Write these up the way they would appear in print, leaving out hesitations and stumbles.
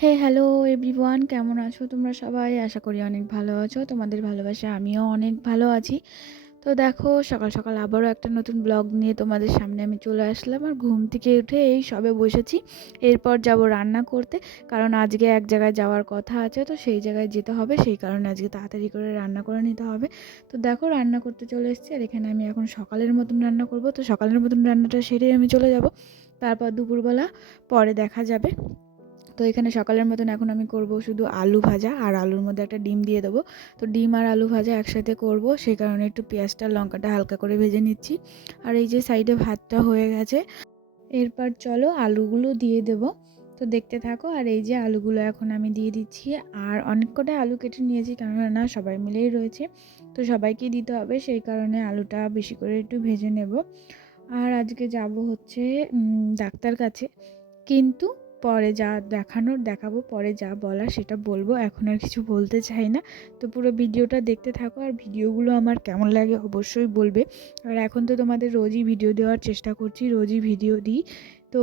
Hello everyone, কেমন আছো তোমরা সবাই? আশা করি অনেক ভালো আছো। তোমাদের ভালোবাসায় আমিও অনেক ভালো আছি। তো দেখো, সকাল সকাল আবারও একটা নতুন ব্লগ নিয়ে তোমাদের সামনে আমি চলে আসলাম। আর ঘুম থেকে উঠে এই সবে বসেছি। এরপর যাব রান্না করতে, কারণ আজকে এক জায়গায় যাওয়ার কথা আছে, তো সেই জায়গায় যেতে হবে। সেই কারণে আজকে তাড়াতাড়ি করে রান্না করে নিতে হবে। তো দেখো, রান্না করতে চলে এসেছি। আর এখানে আমি এখন সকালের মতন রান্না করব। তো সকালের মতন রান্নাটা সেরেই আমি চলে যাব। তারপর দুপুরবেলা পরে দেখা যাবে। তো এখানে সকালের মতন এখন আমি করব শুধু আলু ভাজা, আর আলুর মধ্যে একটা ডিম দিয়ে দেবো। তো ডিম আর আলু ভাজা একসাথে করব, সেই কারণে একটু পেঁয়াজটা লঙ্কাটা হালকা করে ভেজে নিচ্ছি। আর এই যে সাইডে ভাতটা হয়ে গেছে, এরপর চলো আলুগুলো দিয়ে দেব। তো দেখতে থাকো। আর এই যে আলুগুলো এখন আমি দিয়ে দিচ্ছি। আর অনেক কটা আলু কেটে নিয়েছি, কেননা সবাই মিলেই রয়েছে, তো সবাইকেই দিতে হবে, সেই কারণে আলুটা বেশি করে একটু ভেজে নেব। আর আজকে যাব হচ্ছে ডাক্তার কাছে, কিন্তু পরে যা দেখাবো, পরে যা বলার সেটা বলবো, এখন আর কিছু বলতে চাই না। তো পুরো ভিডিওটা দেখতে থাকো। আর ভিডিওগুলো আমার কেমন লাগে অবশ্যই বলবে। আর এখন তো তোমাদের রোজই ভিডিও দেওয়ার চেষ্টা করছি, রোজই ভিডিও দিই। তো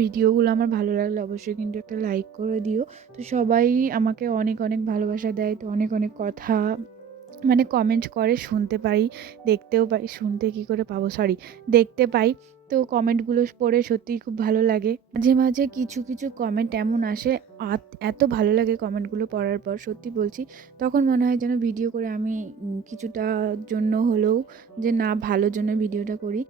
ভিডিওগুলো আমার ভালো লাগলে অবশ্যই কিন্তু একটা লাইক করে দিও। তো সবাই আমাকে অনেক অনেক ভালোবাসা দেয়, তো অনেক অনেক কথা কমেন্ট করে, শুনতে পাই, দেখতেও পাই। শুনতে কি করে পাবো, সরি, দেখতে পাই। তো কমেন্টগুলো পড়ে সত্যিই খুব ভালো লাগে। মাঝে মাঝে কিছু কিছু কমেন্ট এমন আসে, এত ভালো লাগে কমেন্টগুলো পড়ার পর, সত্যি বলছি। তখন মনে হয় যেন ভিডিও করে আমি কিছুটা জন্য হলেও, যে না, ভালোর জন্য ভিডিওটা করি।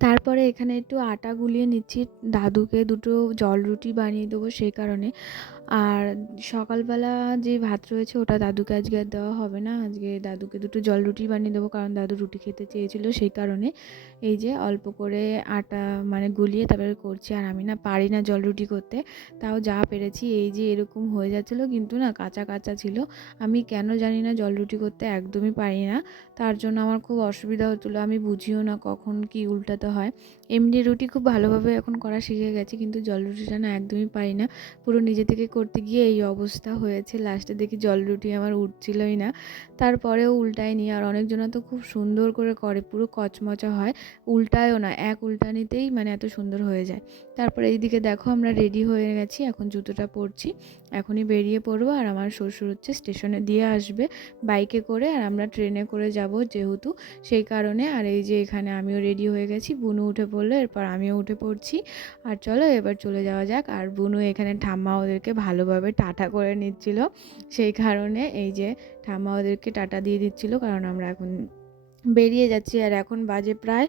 তারপরে এখানে একটু আটা গুলিয়ে নিচ্ছি, দাদুকে দুটো জল রুটি বানিয়ে দেবো সেই কারণে। আর সকালবেলা যে ভাত রয়েছে ওটা দাদুকে আজকে আর দেওয়া হবে না, আজকে দাদুকে দুটো জল রুটি বানিয়ে দেবো, কারণ দাদু রুটি খেতে চেয়েছিল, সেই কারণে। এই যে অল্প করে আটা গুলিয়ে তারপরে করছি। আর আমি না পারি না জল রুটি করতে, তাও যা পেরেছি। এই যে এরকম হয়ে যাচ্ছিলো, কিন্তু না কাঁচা কাঁচা ছিল। আমি কেন জানি না জল রুটি করতে একদমই পারি না, তার জন্য আমার খুব অসুবিধা হচ্ছিলো। আমি বুঝিও না কখন কি উল্টাতে হয়। এমনি রুটি খুব ভালোভাবে এখন করা শিখে গেছি, কিন্তু জল রুটিটা না একদমই পারি না। পুরো নিজে থেকে করতে গিয়ে এই অবস্থা হয়েছে। লাস্টে দেখি জল রুটি আমার উঠছিলই না, তারপরেও উল্টায়নি। আর অনেকজনা তো খুব সুন্দর করে করে, পুরো কচমচা হয়, উল্টায়ও না, এক উল্টানিতেই এত সুন্দর হয়ে যায়। তারপরে এইদিকে দেখো, আমরা রেডি হয়ে গেছি, এখন জুতোটা পরছি, এখনই বেরিয়ে পড়বো। আর আমার শ্বশুর হচ্ছে স্টেশনে দিয়ে আসবে বাইকে করে, আর আমরা ট্রেনে করে যাব যেহেতু, সেই কারণে। আর এই যে এখানে আমিও রেডি হয়ে গেছি, বুনু উঠে পড়লো, এরপর আমিও উঠে পড়ছি। আর চলো এবার চলে যাওয়া যাক। আর বুনু এখানে ঠাম্মা ওদেরকে ভালোভাবে টাটা করে নিচ্ছিল, সেই কারণে এই যে ঠাম্মা ওদেরকে টাটা দিয়ে দিচ্ছিল, কারণ আমরা এখন বেরিয়ে যাচ্ছি। আর এখন বাজে প্রায়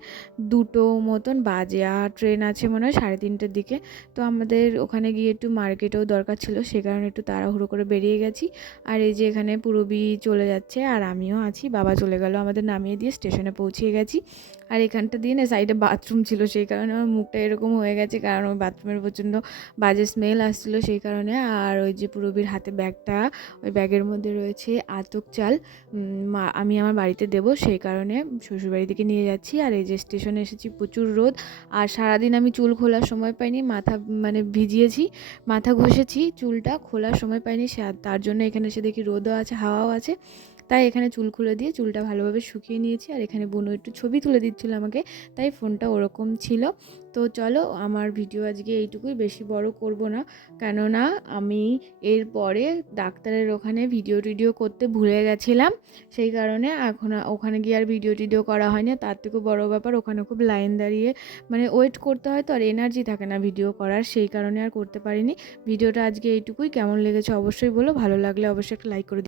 2টো মতন বাজে, আর ট্রেন আছে মনে হয় 3:30টার দিকে। তো আমাদের ওখানে গিয়ে একটু মার্কেটেও দরকার ছিল, সে কারণে একটু তাড়াহুড়ো করে বেরিয়ে গেছি। আর এই যে এখানে পুরবী চলে যাচ্ছে, আর আমিও আছি। বাবা চলে গেল আমাদের নামিয়ে দিয়ে, স্টেশনে পৌঁছিয়ে গেছি। আর এখানটা দিয়ে না সাইডে বাথরুম ছিল, সেই কারণে আমার মুখটা এরকম হয়ে গেছে, কারণ ওই বাথরুমের প্রচণ্ড বাজে স্মেল আসছিলো, সেই কারণে। আর ওই যে পুরবীর হাতে ব্যাগটা, ওই ব্যাগের মধ্যে রয়েছে আতপ চাল, আমি আমার বাড়িতে দেবো, সেই কারণে শ্বশুরবাড়ি থেকে নিয়ে যাচ্ছি। আর এই যে স্টেশনে এসেছি, প্রচুর রোদ। আর সারাদিন আমি চুল খোলার সময় পাইনি, মাথা ভিজিয়েছি, মাথা ঘষেছি, চুলটা খোলার সময় পাইনি, তার জন্য এখানে এসে দেখি রোদও আছে, হাওয়াও আছে, তাই এখানে চুল খুলে দিয়ে চুলটা ভালোভাবে শুকিয়ে নিয়েছি। আর এখানে বোনও একটু ছবি তুলে দিচ্ছিল আমাকে, তাই ফোনটা ওরকম ছিল। তো চলো, আমার ভিডিও আজকে এইটুকুই, বেশি বড় করব না, কেননা আমি এরপরে ডাক্তারের ওখানে ভিডিও করতে ভুলে গেছিলাম, সেই কারণে এখন ওখানে গিয়ে আর ভিডিও করা হয় না। তার থেকেও বড় ব্যাপার, ওখানে খুব লাইন দাঁড়িয়ে ওয়েট করতে হয়, তো আর এনার্জি থাকে না ভিডিও করার, সেই কারণে আর করতে পারিনি। ভিডিওটা আজকে এইটুকুই। কেমন লেগেছে অবশ্যই বলো, ভালো লাগলে অবশ্যই একটা লাইক করে